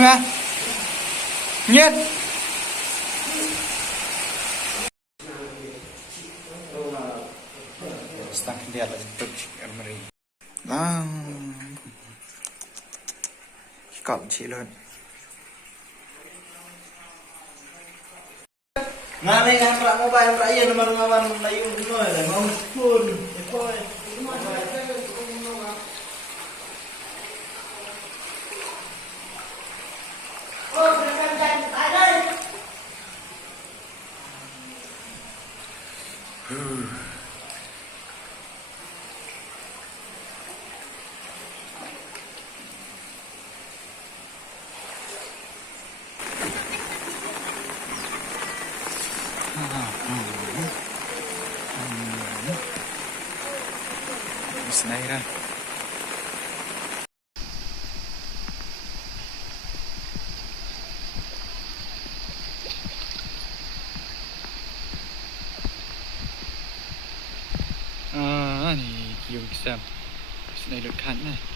nè nhiệt stuck in there like a almari cộng chị luôn Nga may nga mo ba para yan naman ngawan na yung ano eh mo spoon ito eh Bismillah. Này kiểu xem này được khăn này